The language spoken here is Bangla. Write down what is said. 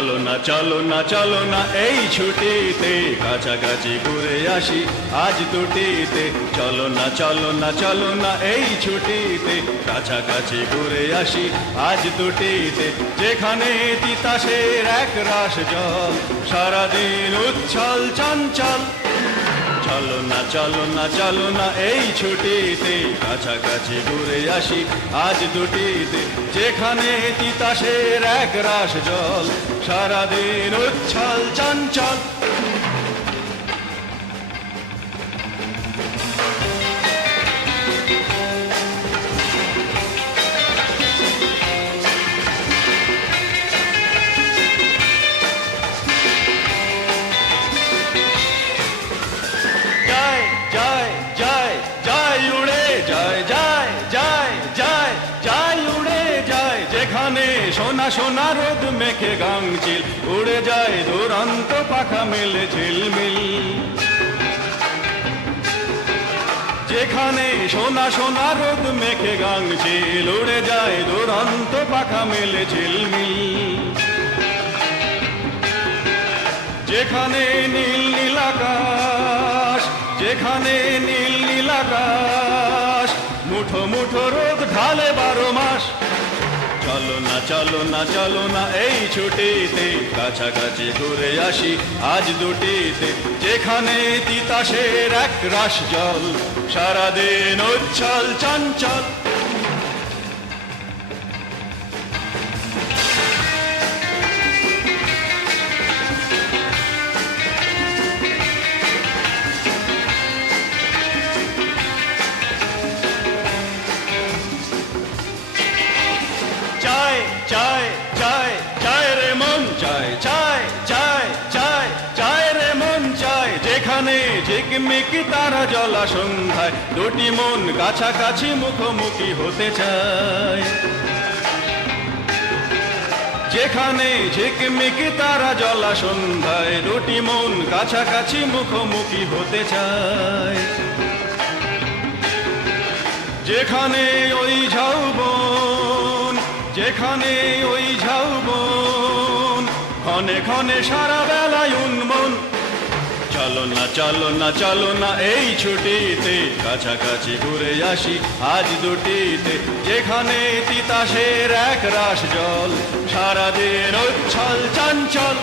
চলো না চলো না চলো না এই ছুটিতে কাছাকাছি ঘুরে আসি আজ দুটিতে। চলো না চলো না চলো না এই ছুটিতে কাছাকাছি ঘুরে আসি আজ দুটিতে। যেখানে তিতাসের এক রাশ জল, সারাদিন উচ্ছল চঞ্চল। চলো না চলো না চলো না এই ছুটিতে কাছাকাছি ঘুরে আসি আজ দুটিতে। যেখানে তিতাসের এক রাশ জল, সারাদিন উচ্ছল চঞ্চল। সোনা সোনা রোদ মেখে গাংচিল উড়ে যায় দুরন্ত পাখা মেলে ঝিলমিল। যেখানে সোনা সোনা রোদ মেখে গাংচিল উড়ে যায় দুরন্ত পাখা মেলে ঝিলমিল। যেখানে নীল নীল আকাশ, যেখানে নীল নীল আকাশ, মুঠো মুঠো রোদ ঢালে 12 মাস। চলো না চলো না চলো না এই ছুটিতে কাছাকাছি ঘুরে আসি আজ দুটিতে। যেখানে তিতাসের এক রাশ জল, সারাদিন উচ্ছল চঞ্চল। চায় চায় চায় চায় রে মন চায়, চায় চায় চায় চায় রে মন চায়। যেখানে ঝিকমিকি তারা জ্বলা সন্ধ্যায়, দুটি মন কাছাকাছি মুখোমুখি হতে চায়। যেখানে ঝিকমিকি তারা জ্বলা সন্ধ্যায়, দুটি মন কাছাকাছি মুখোমুখি হতে চায়। যেখানে ওই ঝাউবন, যেখানে ওই ঝাউবন, ক্ষণে ক্ষণে সারা বেলায় উন্মন। চলো না চলো না চলো না এই ছুটিতে কাছাকাছি ঘুরে আসি আজ দুটিতে। যেখানে তিতাসের এক রাশ জল, সারাদিন উচ্ছল চঞ্চল।